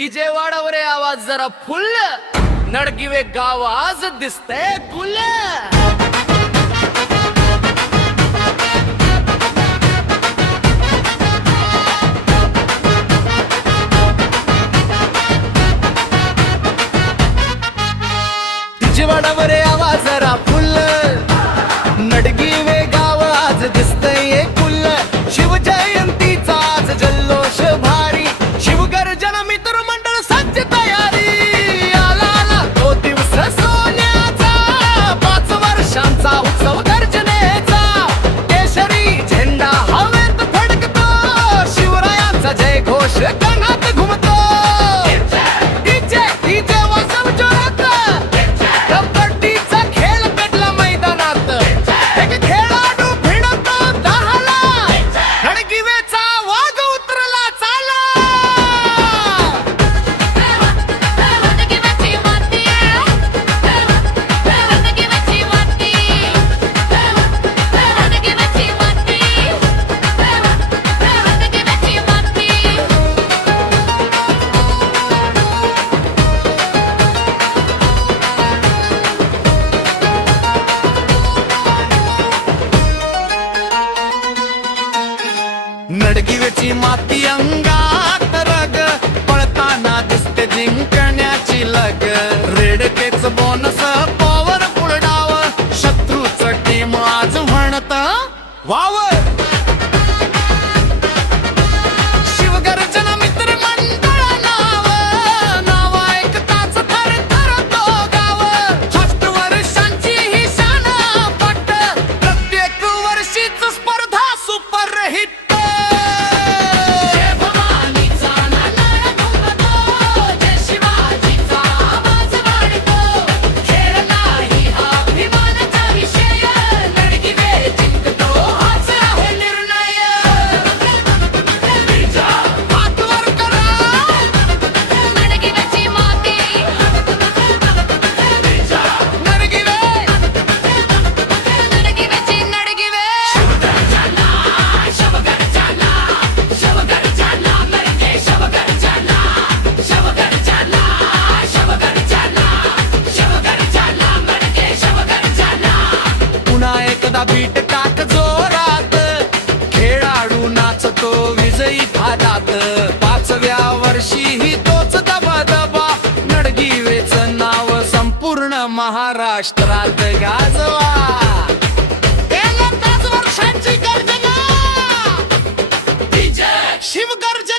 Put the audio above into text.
विजयवाडावरे रे आवाज जरा फुल्ल नडगिवे गाव आज दिसतंय फुल. विजयवाडावरे रे आवाज जरा फुल्ल So. all. नडगिवेची माती अंगात रग पळताना दिसते जिंकण्याची लग. रेडकेच बोनस पॉवर डाव. शत्रूच टीम आज म्हणत वावर. आता बीट टाक जोरात. खेळाडू नाचतो विजयी थाटात पाचव्या वर्षी ही तोच दबा दबा नडगी वेच नाव संपूर्ण महाराष्ट्रात गाजवा. शिवगर्ज